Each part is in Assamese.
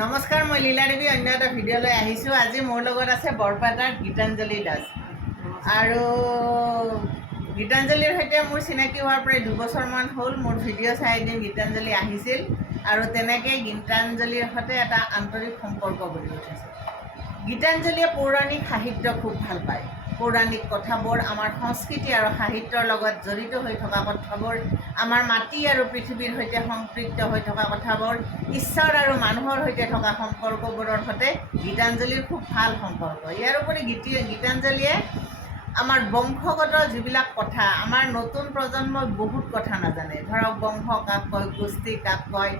নমস্কাৰ, মই লীলা দেৱী অন্য এটা ভিডিঅ'লৈ আহিছোঁ। আজি মোৰ লগত আছে বৰপেটাৰ গীতাঞ্জলি দাস। আৰু গীতাঞ্জলিৰ সৈতে মোৰ চিনাকি হোৱাৰ প্ৰায় 2 বছৰমান হ'ল। মোৰ ভিডিঅ' চাই এদিন গীতাঞ্জলি আহিছিল আৰু তেনেকৈ গীতাঞ্জলিৰ সৈতে এটা আন্তৰিক সম্পৰ্ক গঢ়ি উঠিছে। গীতাঞ্জলিয়ে পৌৰাণিক সাহিত্য খুব ভাল পায়। পৌৰাণিক কথাবোৰ, আমাৰ সংস্কৃতি আৰু সাহিত্যৰ লগত জড়িত হৈ থকা কথাবোৰ, আমাৰ মাটি আৰু পৃথিৱীৰ সৈতে সম্পৃক্ত হৈ থকা কথাবোৰ, ঈশ্বৰ আৰু মানুহৰ সৈতে থকা সম্পৰ্কবোৰৰ সৈতে গীতাঞ্জলিৰ খুব ভাল সম্পৰ্ক। ইয়াৰ উপৰি গীতাঞ্জলিয়ে আমাৰ বংশগত যিবিলাক কথা, আমাৰ নতুন প্ৰজন্মই বহুত কথা নাজানে। ধৰক বংশ কাক কয়, গোষ্ঠী কাক কয়,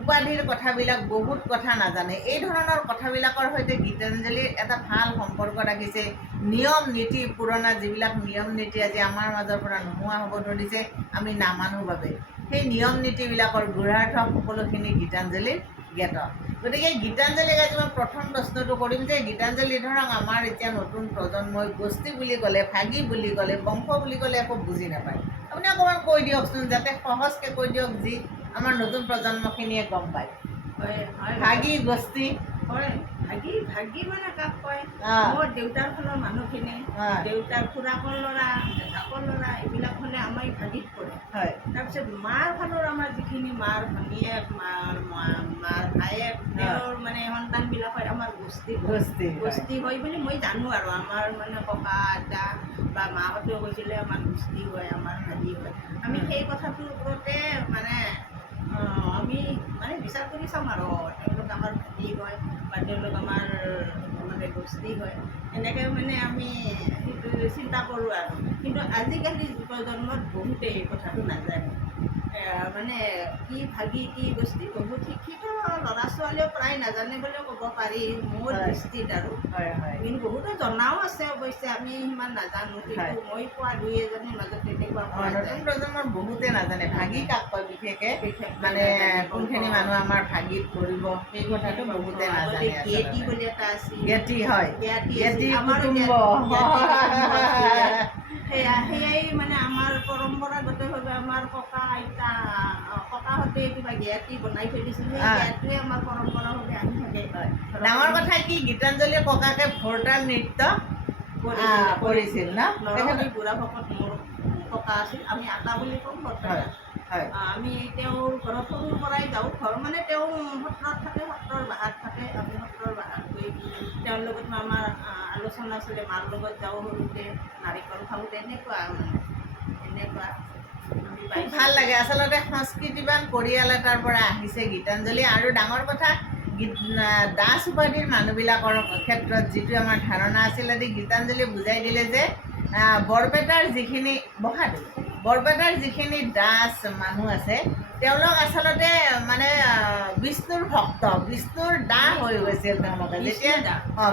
উপাধিৰ কথাবিলাক বহুত কথা নাজানে। এই ধৰণৰ কথাবিলাকৰ সৈতে গীতাঞ্জলিৰ এটা ভাল সম্পৰ্ক ৰাখিছে। নিয়ম নীতি, পুৰণা যিবিলাক নিয়ম নীতি আজি আমাৰ মাজৰ পৰা নোহোৱা হ'ব ধৰিছে আমি নামানো বাবে, সেই নিয়ম নীতিবিলাকৰ গূঢ়াৰ্থ সকলোখিনি গীতাঞ্জলিৰ জ্ঞাত। গতিকে গীতাঞ্জলিক আজি মই প্ৰথম প্ৰশ্নটো কৰিম যে গীতাঞ্জলি, ধৰক আমাৰ এতিয়া নতুন প্ৰজন্মই গোষ্ঠী বুলি ক'লে, ভাগি বুলি ক'লে, বংশ বুলি ক'লে একো বুজি নাপায়। আপুনি অকণমান কৈ দিয়কচোন, যাতে সহজকৈ কৈ দিয়ক যি আমাৰ নতুন প্ৰজন্মখিনিয়ে গম পায়। ভাগি গোষ্ঠী হয়, ভাগি মানে কাক কয়? মোৰ দেউতাৰ ফালৰ মানুহখিনি, দেউতাৰ খুৰাকৰ ল'ৰা, জেঠাকৰ ল'ৰা, এইবিলাক হ'লে আমাৰ ভাগিত পৰে। হয়। তাৰপিছত মাৰ ফালৰ আমাৰ যিখিনি মাৰ ভনীয়েক, মাৰ ভায়েক, তেওঁৰ মানে সন্তানবিলাক হয় আমাৰ গোষ্ঠী হয় বুলি মই জানো। আৰু আমাৰ মানে ককা আইতা বা মাহঁতেও কৈছিলে আমাৰ গোষ্ঠী হয়, আমাৰ ভাগি হয়। আমি সেই কথাটোৰ ওপৰতে মানে আমি মানে বিচাৰ কৰি চাম আৰু তেওঁলোক আমাৰ ভাগি হয় বা তেওঁলোক আমাৰ মানে গোষ্ঠী হয়, এনেকৈ মানে আমি সেইটো চিন্তা কৰোঁ আৰু। কিন্তু আজিকালি প্ৰজন্মত বহুতেই এই কথাটো নাজানে। মানে কি ভাগি কি গোষ্ঠী, বহুত শিক্ষিত ল'ৰা ছোৱালীয়েও প্ৰায় নাজানে বুলিও ক'ব পাৰি মোৰ দৃষ্টিত আৰু। কিন্তু বহুতো জনাও আছে অৱশ্যে, আমি সিমান নাজানো। কিন্তু মই পোৱা 2-এজনীৰ মাজত তেনেকুৱা নতুন প্ৰজন্মৰ বহুতে নাজানে ভাগি কাক কয়, বিশেষকৈ মানে কোনখিনি মানুহ আমাৰ ভাগিত পৰিব সেই কথাটো বহুতে নাজানে। জ্ঞাতি বুলি এটা আছিল, জ্ঞাতি হয়, জ্ঞাতি কুটুম্ব, সেয়াই মানে আমাৰ পৰম্পৰাগতভাৱে আমাৰ ককা আইতা ককাহঁতে কিবা জ্ঞাতি বনাই থৈ দিছিল, সেই জ্ঞাতিয়ে আমাৰ পৰম্পৰাভাৱে আহি থাকে। ডাঙৰ কথা কি, গীতাঞ্জলিৰ ককাকে ভৰতাল নৃত্য কৰিছিল ন? বুঢ়া ভকত মোৰ ককা আছিল, আমি আটা বুলি কওঁ ভৰতাল। আমি তেওঁৰ ঘৰত সৰুৰ পৰাই যাওঁ। ঘৰ মানে তেওঁ সত্ৰত থাকে, সত্ৰৰ বাহাত থাকে। আমি সত্ৰৰ বাহাত গৈ তেওঁৰ লগত আমাৰ আলোচনা আছিলে, মাৰ লগত যাওঁ সৰুতে, নাৰিকল খাওঁ, তেনেকুৱা ভাল লাগে। আচলতে সংস্কৃতিবান পৰিয়াল এটাৰ পৰা আহিছে গীতাঞ্জলি। আৰু ডাঙৰ কথা, দাস উপাধিৰ মানুহবিলাকৰ ক্ষেত্ৰত যিটো আমাৰ ধাৰণা আছিল, আজি গীতাঞ্জলিয়ে বুজাই দিলে যে বৰপেটাৰ যিখিনি দাস মানুহ আছে, তেওঁলোক আচলতে মানে বিষ্ণুৰ ভক্ত, বিষ্ণুৰ দাস হৈ গৈছিল তেওঁলোকে। যেতিয়া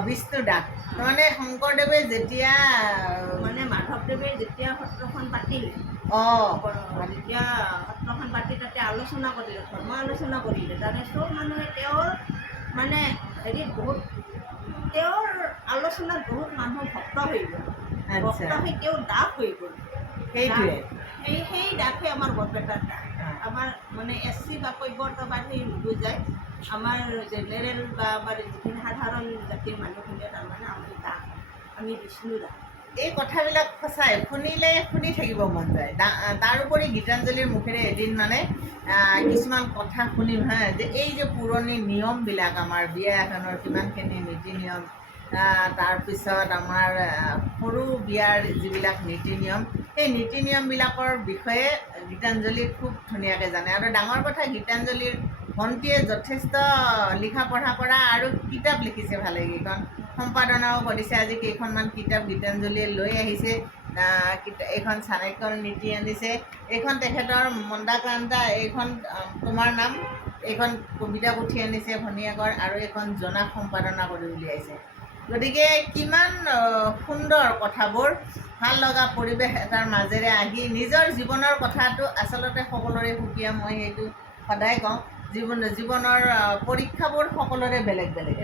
বিষ্ণুৰ দাস তাৰমানে শংকৰদেৱে যেতিয়া মানে মাধৱদেৱে যেতিয়া সত্ৰখন পাতিলে, যেতিয়া সত্ৰখন পাতি তাতে আলোচনা কৰিলে, ধৰ্ম আলোচনা কৰিলে, তাতে চব মানুহে তেওঁৰ মানে বহুত তেওঁৰ আলোচনাত বহুত মানুহ ভক্ত হৈ গ'ল, ভক্ত হৈ তেওঁ দাস হৈ গ'ল। সেইটোৱে সেই দাসে আমাৰ বৰপেটাৰ দাস। আমাৰ মানে SC বা কৈৱৰ্তবাদ সেই নুবুজায়, আমাৰ জেনেৰেল বা আমাৰ যিখিনি সাধাৰণ জাতিৰ মানুহখিনিয়ে তাৰমানে আমি দাস, আমি বিষ্ণু দাস। এই কথাবিলাক সঁচাই, শুনিলে শুনি থাকিব মন যায়। তাৰোপৰি গীতাঞ্জলিৰ মুখেৰে এদিন মানে কিছুমান কথা শুনিম যে এই যে পুৰণি নিয়মবিলাক, আমাৰ বিয়া এখনৰ কিমানখিনি নীতি নিয়ম, তাৰপিছত আমাৰ সৰু বিয়াৰ যিবিলাক নীতি নিয়ম, সেই নীতি নিয়মবিলাকৰ বিষয়ে গীতাঞ্জলি খুব ধুনীয়াকৈ জানে। আৰু ডাঙৰ কথা, গীতাঞ্জলিৰ ভণ্টীয়ে যথেষ্ট লিখা পঢ়া কৰা আৰু কিতাপ লিখিছে, ভালেকেইখন সম্পাদনাও কৰিছে। আজি কেইখনমান কিতাপ গীতাঞ্জলিয়ে লৈ আহিছে। এইখন চাণক্যৰ নীতি আনিছে, এইখন তেখেতৰ মন্দাক্ৰান্তা, এইখন তোমাৰ নাম, এইখন কবিতা পুথি আনিছে ভনীয়েকৰ, আৰু এইখন জনাক সম্পাদনা কৰি উলিয়াইছে। গতিকে কিমান সুন্দৰ কথাবোৰ, ভাল লগা পৰিৱেশ এটাৰ মাজেৰে আহি নিজৰ জীৱনৰ কথাটো আচলতে সকলোৰে সুকীয়া। মই সেইটো সদায় কওঁ, জীৱনৰ পৰীক্ষাবোৰ সকলোৰে বেলেগ বেলেগ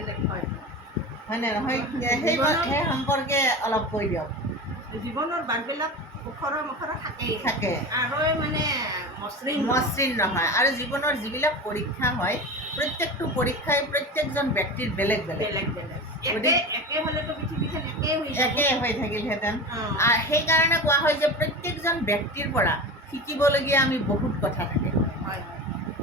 হয়নে নহয়? সেই সম্পৰ্কে অলপ কৈ দিয়ক। জীৱনৰ বাটবিলাক ওখৰা মোখৰা থাকে। আৰু মানে মসৃণ নহয় আৰু জীৱনৰ যিবিলাক পৰীক্ষা হয় প্ৰত্যেকটো পৰীক্ষাই প্ৰত্যেকজন ব্যক্তিৰ বেলেগ বেলেগ একে হৈ থাকিলহেঁতেন সেইকাৰণে কোৱা হয় যে প্ৰত্যেকজন ব্যক্তিৰ পৰা শিকিবলগীয়া আমি বহুত কথা থাকে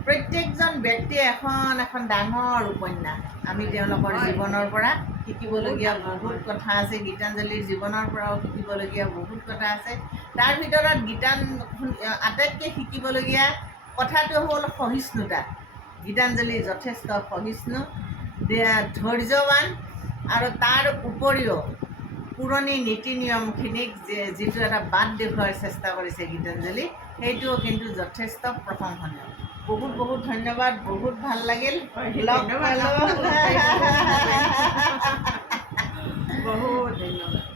প্ৰত্যেকজন ব্যক্তিয়ে এখন এখন ডাঙৰ উপন্যাস আমি তেওঁলোকৰ জীৱনৰ পৰা শিকিবলগীয়া বহুত কথা আছে গীতাঞ্জলিৰ জীৱনৰ পৰাও শিকিবলগীয়া বহুত কথা আছে তাৰ ভিতৰত আটাইতকৈ শিকিবলগীয়া কথাটো হ'ল সহিষ্ণুতা গীতাঞ্জলি যথেষ্ট সহিষ্ণু ধৈৰ্যৱান আৰু তাৰ উপৰিও পুৰণি নীতি নিয়মখিনিক যিটো এটা বাট দেখুওৱাৰ চেষ্টা কৰিছে গীতাঞ্জলি সেইটোও কিন্তু যথেষ্ট প্ৰশংসনীয় বহুত বহুত ধন্যবাদ বহুত ভাল লাগিল লগ পালোঁ বহুত ধন্যবাদ